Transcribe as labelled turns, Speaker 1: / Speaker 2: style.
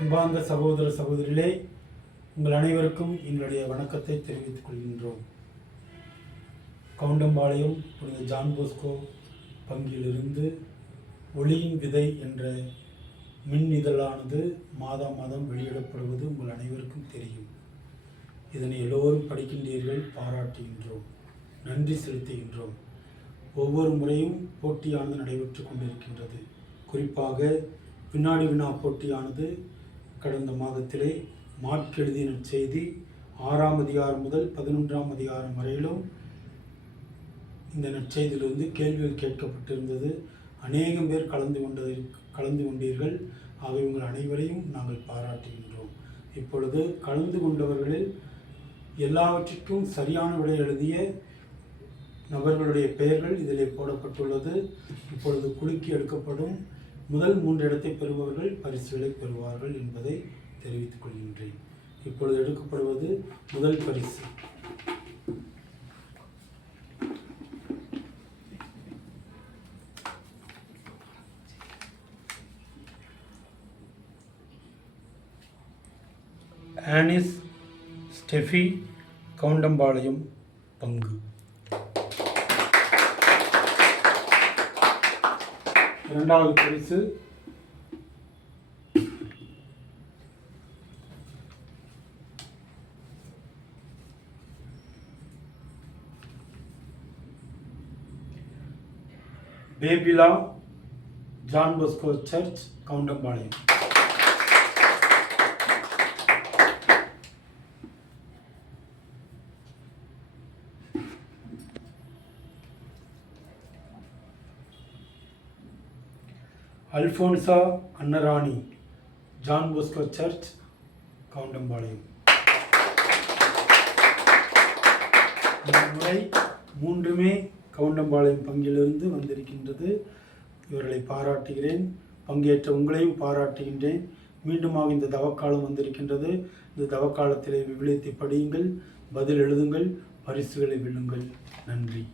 Speaker 1: அன்பார்ந்த சகோதர சகோதரிகளே உங்கள் அனைவருக்கும் எங்களுடைய வணக்கத்தை தெரிவித்துக் கொள்கின்றோம். கவுண்டம்பாளையம் புனித ஜான் போஸ்கோ பங்கிலிருந்து ஒளியின் விதை என்ற மின் இதழானது மாதம் மாதம் வெளியிடப்படுவது உங்கள் அனைவருக்கும் தெரியும். இதனை எல்லோரும் படிக்கின்றீர்கள் பாராட்டுகின்றோம் நன்றி செலுத்துகின்றோம். ஒவ்வொரு முறையும் போட்டியானது நடைபெற்று கொண்டிருக்கின்றது. குறிப்பாக வினாடி வினா போட்டியானது கடந்த மாதத்திலே மாற்றெழுதின செய்தி ஆறாம் அதிகாரம் முதல் பதினொன்றாம் அதிகாரம் வரையிலும் இந்த நற்செய்தியிலிருந்து கேள்விகள் கேட்கப்பட்டிருந்தது. அநேகம் பேர் கலந்து கொண்டது கலந்து கொண்டீர்கள். ஆகவே உங்கள் அனைவரையும் நாங்கள் பாராட்டுகின்றோம். இப்பொழுது கலந்து கொண்டவர்களில் எல்லாவற்றிற்கும் சரியான விடை எழுதிய நபர்களுடைய பெயர்கள் இதிலே போடப்பட்டுள்ளது. இப்பொழுது குலுக்கி எடுக்கப்படும் முதல் மூன்று இடத்தை பெறுபவர்கள் பரிசுகளை பெறுவார்கள் என்பதை தெரிவித்துக் கொள்கின்றேன். இப்பொழுது எடுக்கப்படுவது முதல் பரிசு. ஆனிஸ் ஸ்டெஃபி கவுண்டம்பாளையம் பங்கு. இரண்டாவது பரிசு. Babila John Bosco church Goundampalayam. Alphonsa Annarani John Bosco church Goundampalayam. இந்த முறை மூன்றுமே கவுண்டம்பாளையம் பங்கிலிருந்து வந்திருக்கின்றது. இவர்களை பாராட்டுகிறேன். பங்கேற்ற உங்களையும் பாராட்டுகின்றேன். மீண்டுமாக இந்த தவக்காலம் வந்திருக்கின்றது. இந்த தவக்காலத்திலே விவிலியத்தை படியுங்கள் பதில் எழுதுங்கள் பரிசுகளை வெல்லுங்கள் நன்றி.